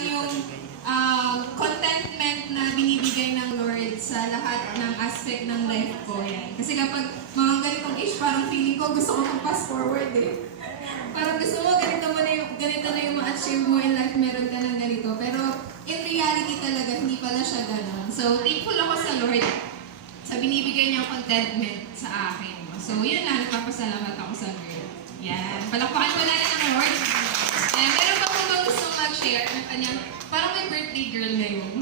lang yung contentment na binibigay ng Lord sa lahat ng aspect ng life ko. Yan. Kasi kapag mga ganitong age, parang feeling ko gusto ko mag-fast forward eh. Parang gusto mo, ganito na yung ma-achieve mo in life, meron ka ng ganito. Pero in reality talaga, hindi pala siya ganun. So, thankful ako sa Lord sa binibigay niyang contentment sa akin. So, yun lang, nagpapasalamat ako sa Lord. Yan. Palakpakan mo lang ng Lord. Meron pa po ba gustong mag-share ng kanyang, parang may birthday girl ngayon.